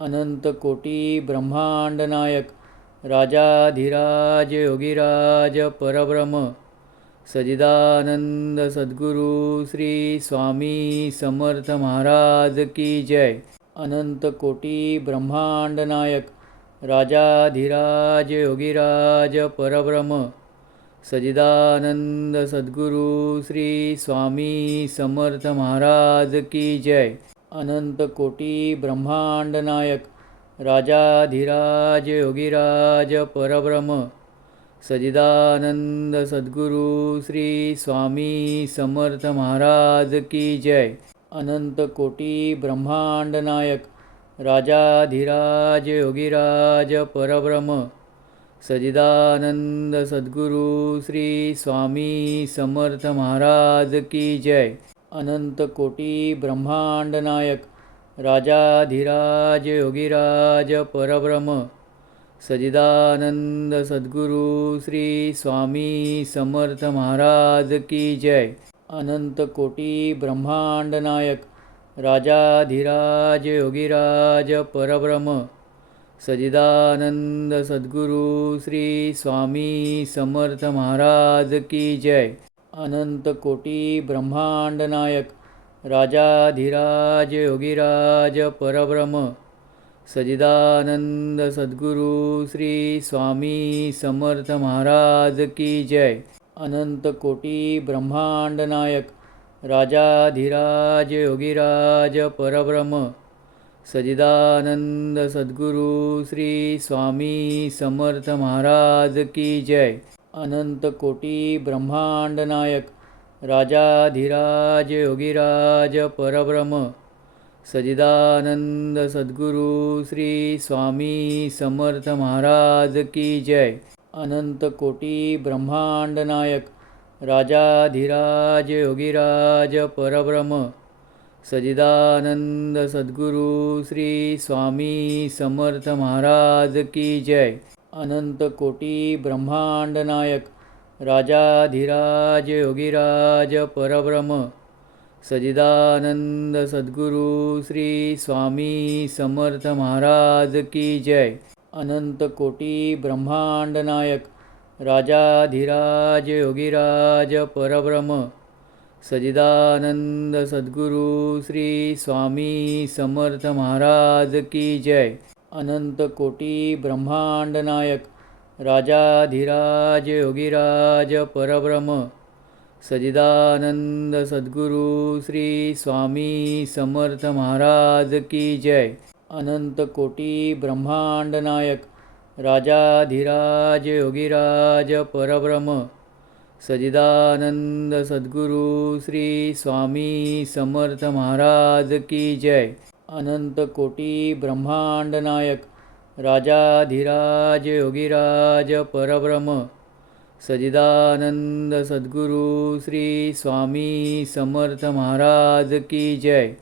अनंत कोटी ब्रह्मांड नायक राजाधिराज योगीराज परब्रह्म सजिदानंद सद्गुरु श्री स्वामी समर्थ महाराज की जय। अनंत कोटी ब्रह्मांड नायक राजाधिराज योगीराज परब्रह्म सजिदानंद सद्गुरु श्री स्वामी समर्थ महाराज की जय। अनंत कोटी ब्रह्मांड नायक राजाधिराज योगीराज परब्रह्म सजिदानंद सद्गुरु श्री स्वामी समर्थ महाराज की जय। अनंत कोटी ब्रह्मांड नायक राजाधिराज योगीराज परब्रह्म सजिदानंद सद्गुरु श्री स्वामी समर्थ महाराज की जय। अनंत कोटी ब्रह्मांड नायक राजाधिराज योगीराज परब्रह्म सजिदानंद सद्गुरु श्री स्वामी समर्थ महाराज की जय। अनंत कोटी ब्रह्मांड नायक राजाधिराज योगीराज परब्रह्म सजिदानंद सद्गुरु श्री स्वामी समर्थ महाराज की जय। अनंत कोटी ब्रह्मांड नायक राजाधिराज योगीराज परब्रह्म सजिदानंद सद्गुरु श्री स्वामी समर्थ महाराज की जय। अनंत कोटी ब्रह्मांड नायक राजाधिराज योगीराज परब्रह्म सजिदानंद सद्गुरु श्री स्वामी समर्थ महाराज की जय। अनंत कोटी ब्रह्मांड नायक राजाधिराज योगीराज परब्रह्म सजिदानंद सद्गुरु श्री स्वामी समर्थ महाराज की जय। अनंत कोटी ब्रह्मांड नायक राजाधिराज योगीराज परब्रह्म सजिदानंद सद्गुरु श्री स्वामी समर्थ महाराज की जय। अनंत कोटी ब्रह्मांड नायक राजाधिराज योगीराज परब्रह्म सजिदानंद सद्गुरु श्री स्वामी समर्थ महाराज की जय। अनंत कोटी ब्रह्मांड नायक राजाधिराज योगीराज परब्रह्म सजिदानंद सद्गुरु श्री स्वामी समर्थ महाराज की जय। अनंत कोटी ब्रह्मांड नायक राजाधिराज योगीराज परब्रह्म सजिदानंद सद्गुरु श्री स्वामी समर्थ महाराज की जय। अनंत कोटी ब्रह्मांड नायक राजाधिराज योगीराज परब्रह्म सजिदानंद सद्गुरु श्री स्वामी समर्थ महाराज की जय। अनंत कोटी ब्रह्मांड नायक राजाधिराज योगीराज परब्रह्म सजिदानंद सद्गुरु श्री स्वामी समर्थ महाराज की जय।